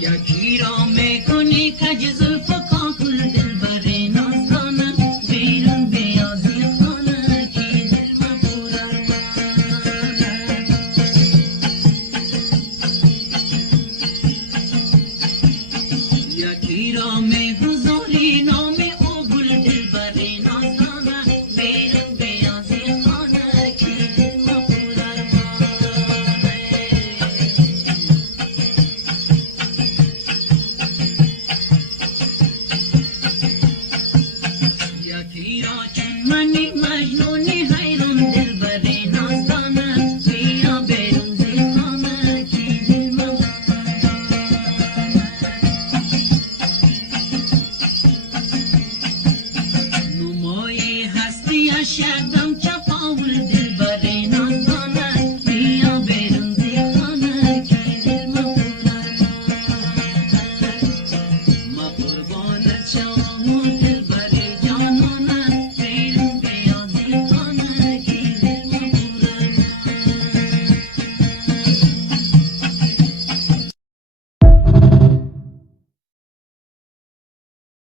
یکی را میکنی کج زلف کاکل دلبر نازدانه بیرون بیازی خانه کی دل مپور ارمانه یکی را میگذاری نام او گل دلبر نازدانه بیرون بیازی خانه کی دل مپور ارمانه یکی را چون منی مجنونی حیرون دلبر نازدانه بیا بیرون ز خانه کی دل مپور نمای هستیش یک